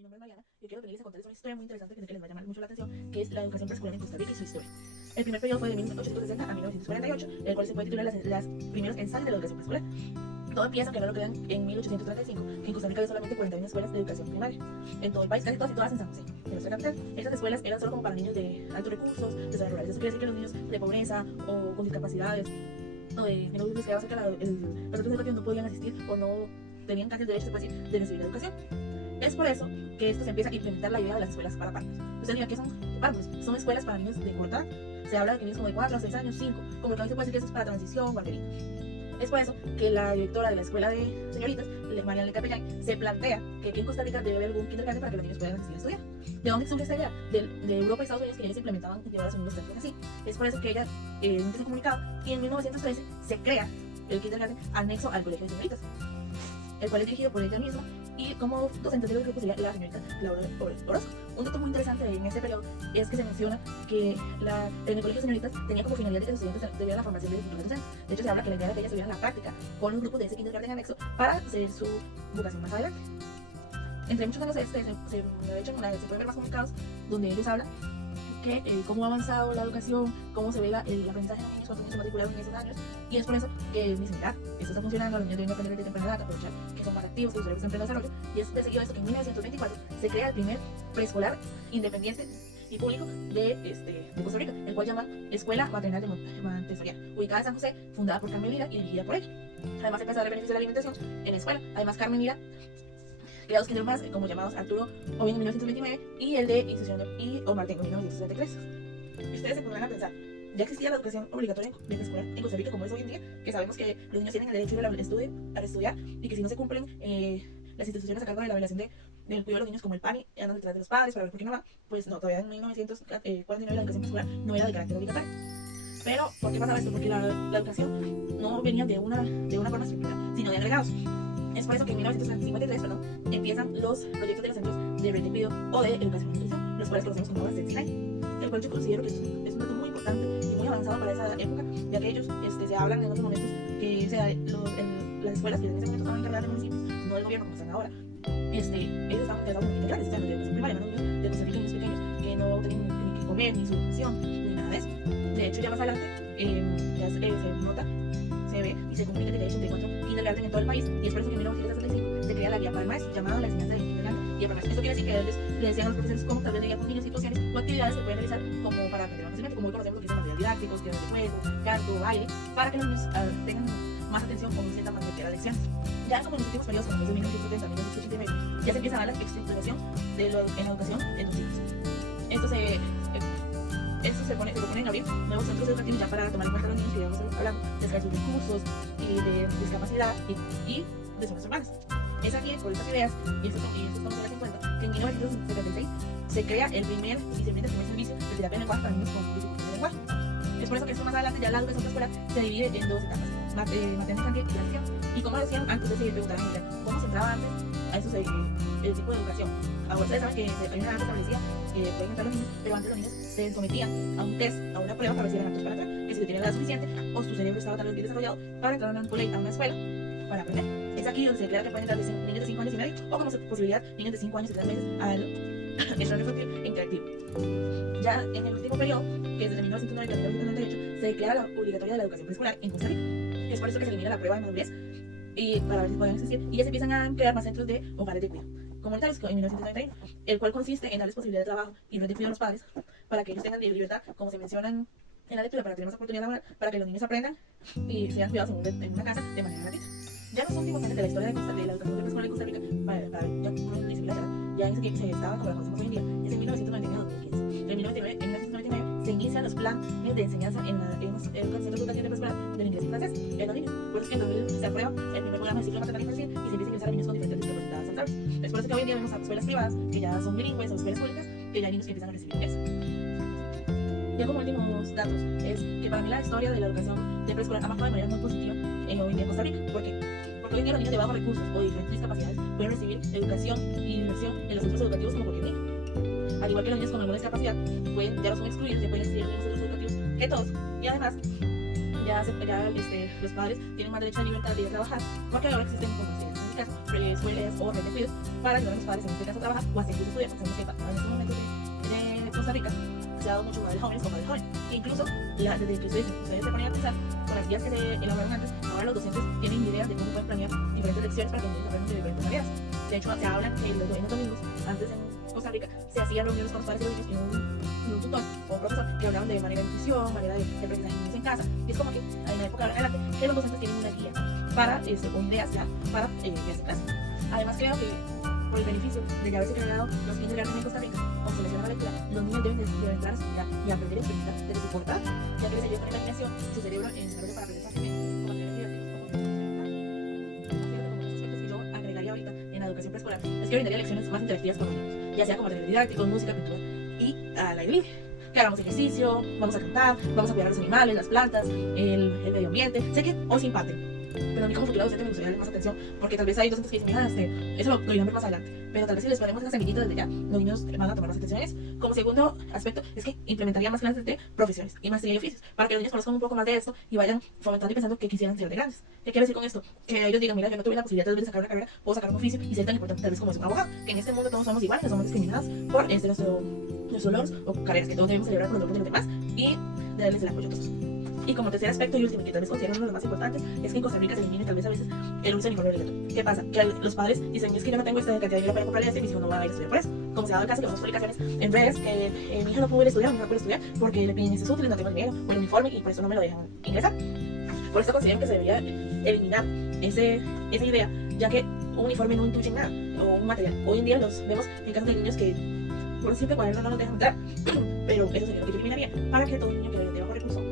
Mi nombre es Mariana y quiero venirles a contarles una historia muy interesante que sé que les va a llamar mucho la atención, que es la educación preescolar en Costa Rica y su historia. El primer periodo fue de 1860 a 1948, el cual se puede titular las primeros ensayos de la educación preescolar. Todo empieza, que no lo crean, en 1835, que en Costa Rica había solamente 41 escuelas de educación primaria. En todo el país, casi todas situadas en San José, en nuestra capital. Estas escuelas eran solo como para niños de altos recursos, de zonas rurales. Eso quiere decir que los niños de pobreza o con discapacidades o de que no les quedaba cerca los centros educativos no podían asistir o no tenían casi el derecho, se puede decir, de recibir educación. Es por eso que esto se empieza a implementar la idea de las escuelas para párvulos. Usted diga, ¿qué son párvulos? Son escuelas para niños de corta edad. Se habla de niños como de 4 a 6 años, 5, como que hoy se puede decir que eso es para transición, guardería. Es por eso que la directora de la escuela de señoritas, Mariana Capellán, se plantea que aquí en Costa Rica debe haber algún kindergarten para que los niños puedan asistir a estudiar. ¿De dónde surge esta idea? De Europa y Estados Unidos, que ellos implementaban llevar a sus niños así. Es por eso que ella emite ese comunicado y en 1913 se crea el kindergarten anexo al colegio de señoritas, el cual es dirigido por ella misma y como docente del grupo sería la señorita Laura Orozco. Un dato muy interesante en este periodo es que se menciona que en el colegio de señoritas tenía como finalidad de que los estudiantes tuvieran la formación de futuros docentes. De hecho, se habla que la idea de que ellas tuvieran la práctica con los grupos de ese kindergarten anexo para hacer su vocación más adelante. Entre muchos de los se pueden ver más comunicados donde ellos hablan que cómo ha avanzado la educación, cómo se ve el aprendizaje de los niños, cuántos niños se matricularon en esos años, y es por eso que dicen, mira, esto está funcionando, los niños deben aprender de temprana edad, aprovechar que son más activos, que su cerebro está en pleno desarrollo, y es seguido esto que en 1924 se crea el primer preescolar independiente y público de Costa Rica, el cual llama Escuela Maternal de Montessori, ubicada en San José, fundada por Carmen Lira y dirigida por ella. Además, se empieza a dar beneficios de la alimentación en la escuela. Además, Carmen Lira crea dos kinder más, como llamados Arturo Oven en 1929 y el de Institución y Omar Tengo en 1963. Ustedes se podrán a pensar, ya existía la educación obligatoria de preescolar en Costa Rica como es hoy en día, que sabemos que los niños tienen el derecho de al estudiar y que si no se cumplen las instituciones a cargo de la violación del cuidado de los niños como el PANI andan detrás de los padres para ver por qué no van, pues no, todavía en 1949 la educación preescolar no era de carácter obligatorio. Pero, ¿por qué pasaba esto? Porque la educación no venía de una forma estructurada, sino de agregados. Es por eso que en 1953 empiezan los proyectos de los centros de red de cuidado o de educación y nutrición, los cuales conocemos como SETSINAI, el cual yo considero que es un dato muy importante y muy avanzado para esa época, ya que ellos se hablan en otros momentos que las escuelas que en ese momento estaban encargadas de municipios, no del gobierno como están ahora, ellos estaban encargados de grandes, estaban de educación primaria, no niños de Costa Rica, niños pequeños que no tenían ni que comer, ni su educación, ni nada de eso. De hecho, ya más adelante ya se nota, se ve y se comunica que ya hay 84 kindergarten en todo el país, y es por eso que en 1965 se crea la guía para el maestro, llamada la enseñanza del kindergarten y para maestro. Esto quiere decir que ellos le decían a los profesores cómo tal vez lidiar con niños, situaciones o actividades que pueden realizar como para aprender más fácilmente, como hoy conocemos lo que son materiales didácticos, teoría de juego, canto, baile, para que los niños tengan más atención con cierta materia de las lecciones. Ya como en los últimos periodos, como desde 1970 a 1989, ya se empieza a dar la estructuración en la educación de los hijos. Esto se propone en abrir nuevos centros educativos ya para tomar en cuenta a los niños que ya vamos hablando de escasos recursos y de discapacidad y de zonas urbanas. Es aquí, por estas ideas, y esto estamos en cuenta, que en 1976 se crea el primer servicio de terapia en lenguaje para niños con dificultades de lenguaje. Es por eso que esto más adelante ya la educación preescolar se divide en dos etapas, materna infantil y transición. Y como decían antes, de se preguntarán cómo se entraba antes a esos el tipo de educación. Ahora ustedes saben que hay una edad establecida que pueden entrar los niños, pero antes los niños se sometían a un test, a una prueba para ver si eran aptos para entrar, que si tenían la edad suficiente o su cerebro estaba tan bien desarrollado para entrar a una escuela para aprender. Es aquí donde se declara que pueden entrar niños de 5 años y medio o como posibilidad niños de 5 años y 3 meses al escenario infantil interactivo. Ya en el último periodo, que es desde 1990 a 1998, se declara la obligatoria de la educación preescolar en Costa Rica. Es por eso que se elimina la prueba de madurez y para ver si pueden existir, y ya se empiezan a crear más centros de hogares de cuidado comunitarios en 1991, el cual consiste en darles posibilidad de trabajo y red de cuidado a los padres para que ellos tengan libertad, como se mencionan en la lectura, para tener más oportunidad laboral, para que los niños aprendan y sean cuidados en una casa de manera gratuita. Ya los últimos años de la historia de la educación de preescolar en Costa Rica, ya en ese tiempo se estaba como la conocemos hoy en día, es en 1999 a 2015. En 1999 se inician los planes de enseñanza en los centros educativos de preescolar del inglés y francés en los niños. Por eso que en 2000 se aprueba el primer programa de ciclo maternal infantil y se empieza a ingresar a niños con diferentes discapacidades sensibles. Es por eso que hoy en día vemos a escuelas privadas que ya son bilingües o escuelas públicas que ya hay niños que empiezan a recibir eso. Ya como últimos datos, es que para mí la historia de la educación de preescolar ha marcado de manera muy positiva hoy en día en Costa Rica. ¿Por qué? Porque hoy en día los niños de bajos recursos o de diferentes discapacidades pueden recibir educación y diversión en los centros educativos como cualquier niño. Al igual que los niños con alguna discapacidad ya no son excluidos, ya pueden estudiar en los centros educativos que todos. Y además, los padres tienen más derecho a libertad de ir a trabajar, porque ahora existen como caso, escuelas o redes de cuidados para ayudar a los padres en este caso a trabajar o a seguir estudiando. Sabemos que en estos momentos de Costa Rica se ha dado mucho más de jóvenes como de jóvenes. Incluso desde que ustedes se ponen a pensar con las guías que se elaboraron antes, ahora los docentes tienen ideas de cómo pueden planear diferentes lecciones para que los niños aprendan de diferentes maneras. De hecho, se habla que en los domingos, antes en Costa Rica, se hacían reuniones con los padres de los niños y un tutor o un profesor que hablaban de manera de nutrición, manera de aprendizaje de niños en casa. Y es como que en la época de adelante que los docentes tienen una guía para, o ideas ya para guías de clase. Además, creo que por el beneficio de ya haberse creado los kindergarten en Costa Rica, como se menciona en la lectura, los niños deben de entrar a estudiar y aprender a experimentar desde su corta, ya que les ayuda con la imaginación y su cerebro en desarrollo para aprender fácilmente, como actividades divertidas, que yo agregaría ahorita en la educación preescolar, es que brindaría lecciones más interactivas para los niños, ya sea como material didáctico, música, pintura y al aire libre. Que hagamos ejercicio, vamos a cantar, vamos a cuidar a los animales, las plantas, el medio ambiente. Sé que hoy se imparten, pero a mí como futura docente me gustaría darle más atención, porque tal vez hay docentes que dicen, mira, eso lo irán a ver más adelante, pero tal vez si les ponemos esa semillita desde ya, los niños van a tomar más atenciones. Como segundo aspecto, es que implementaría más clases de profesiones y maestría y oficios, para que los niños conozcan un poco más de esto y vayan fomentando y pensando que quisieran ser de grandes. ¿Qué quiero decir con esto? Que ellos digan, mira, yo no tuve la posibilidad tal vez de sacar una carrera, puedo sacar un oficio y ser tan importante tal vez como es un abogado, que en este mundo todos somos iguales, no somos discriminados por nuestros logros o carreras, que todos debemos celebrar por los logros de los demás y de darles el apoyo a todos. Y como tercer aspecto y último, que tal vez considero uno de los más importantes, es que en Costa Rica se elimine tal vez a veces el uso de uniforme obligatorio. ¿Qué pasa? Que los padres dicen, es que yo no tengo esta cantidad de dinero para comprarle esto y mis hijos no van a ir a estudiar por eso. Como se ha dado el caso que vemos publicaciones en redes que mi hija no pudo ir a estudiar, mi hija no puede estudiar porque le piden estos útiles, no tengo el dinero o el uniforme y por eso no me lo dejan ingresar. Por eso considero que se debería eliminar esa idea, ya que un uniforme no intuye nada o un material. Hoy en día los vemos en casos de niños que por simple cuaderno no nos dejan entrar, pero eso sería lo que yo eliminaría para que todo niño que de bajo recurso